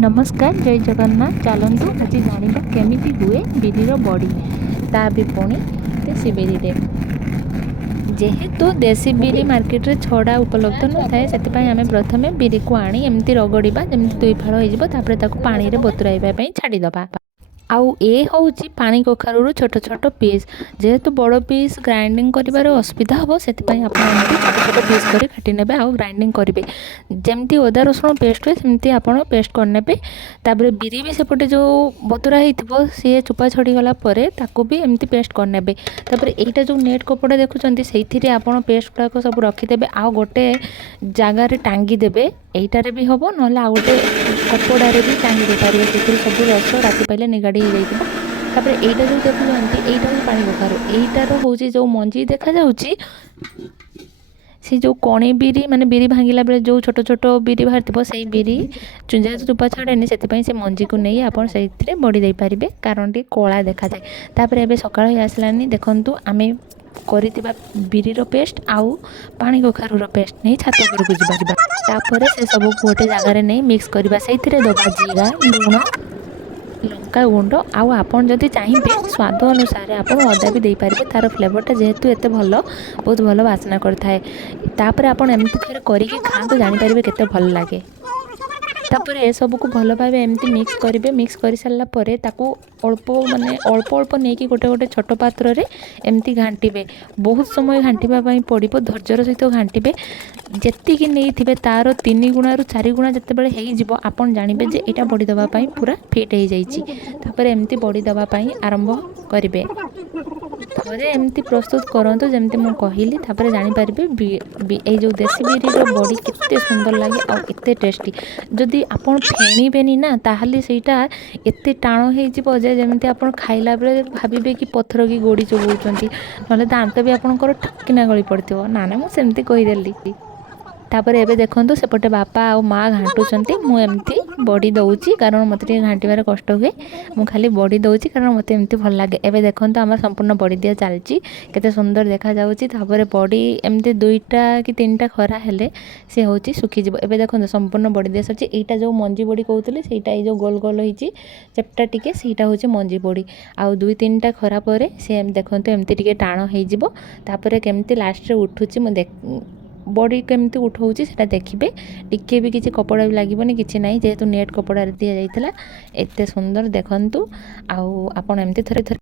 नमस्कार जय जगन्नाथ चलतु आज जाना केमी हुए बिरीर बड़ी ता भी पुणी देसी बिरी जेहेतु देसी बिरी मार्केट रे छड़ा उपलब्ध न थाए से आम प्रथम बिरी को आनी एमती रगड़ा जमी दुई फाड़ हो पानी में बतुराइबा छाड़ीदबा आउ ए हूँ पानी कखारू छोट छोट पीस जेहेतु बड़ पीस ग्राइंडिंग कर असुविधा हम से छोट छोट पीस कर काटी ने आउ ग्राइंडिंग करेंगे जमती अदा रसुण पेस्ट हुए सेमती आप पेस्ट करने तापर बिरी भी सेपटे जो बतुरा हो सी चुपा छड़ी गला भी एमती पेस्ट करने तापर यहाँ जो नेट कपड़ा देखुं से आप पेस्ट गुड़ाक सब रखिदे आउ गोटे जगार टांगीदेवे यहीटार भी हम ना आउ गोटे कपड़े भी टांगी दे पारे से सब रस राति पाइले निगाड़ी तापर एटा जो देखुं यहाँ हूँ पानी कखारू यहीटार हूँ जो मंजी देखा जाऊँगी से जो कणी बिरी माने बिरी भांगिला बेले जो छोट छोट बिरी बाहर थो से बिरी चुंजा चुपा छड़ेनि से मंजी को नहीं आप बड़ी दे पारे कारण टी कला देखा जाए तापर एबे सकाळ हो आसलानी देखंतु आमे करितिबा बिरीर पेस्ट आउ पानी कखारूर पेस्ट नहीं छात उपरकू जावा तापर से सब गोटे जगार नहीं मिक्स करवा से दबा जीरा लुण लंका गुंड आउ आपन जदि चाहिए स्वाद अनुसार आप अदा भी दे पारे तार फ्लेवरटा जेहेतु एत भल बहुत भल बास्ना करए तापर आपन एमती थोड़े करके खाते जानीपारे केते भल लगे तापर ए सब को भल भाव एमती मिक्स करेंगे मिक्स कर सारापर अल्प माने अल्प अल्प नहीं कि गोटे गोटे छोट पात्र रे एमती घांटे बहुत समय घांटापी पड़ो धैर्यर सहित घांटे जेतिकी नहीं तार 3 गुणारू 4 गुणा जिते आपन जानवे जे यहाँ बड़ी दवापाई पूरा फिट हो जापर एमती बड़ी दवापाई आरंभ करेंगे थे एमती प्रस्तुत करतु जमती मुझे कहली तापर जानीपारे ये जो देसी बिरीर बड़ी केते सुंदर लगे और एते टेस्टी जदि आपन फेणीबेनी ना ताहले सेटा एते टाण हो जमी आप खाइला बेले भावे कि पथर की गोड़ी चोबौचंती ना दांत भी आपंकर ठकिना गली पड़ो ना ना मुझे सेमती कहीदेली तापर एबे देखंतु सेपटे बापा आ माँ घाटुंट मुझे बड़ी दौची कारण मत घाटार कष्ट हुए मु खाली बड़ी दौची कारण मत एमती भल लगे एबे देखंतु आम संपूर्ण बड़ी दिया चलती केते सुंदर देखा जाउची तापर बड़ी एमती 2टा कि 3टा खरा हेले से होची सुखी जीव एबे देखंतु संपूर्ण बड़ी दिया सची एटा जो मंजी बड़ी कहतली सेटा ए जो गोल गोल होईची चेप्टा टिके सेटा होची मंजी बड़ी आउ 2-3टा खरा परे से देखंतु एमती टिके टाण हो जीवो तापर केमती लास्ट रे उठुची मु बड़ी केमती उठाऊँगी से देखिए टिके भी किसी कपड़ा भी लगे कि ना जेहेतु नेट कपड़ा दि जाता एत सुंदर देखु आउ आपड़ एमती थे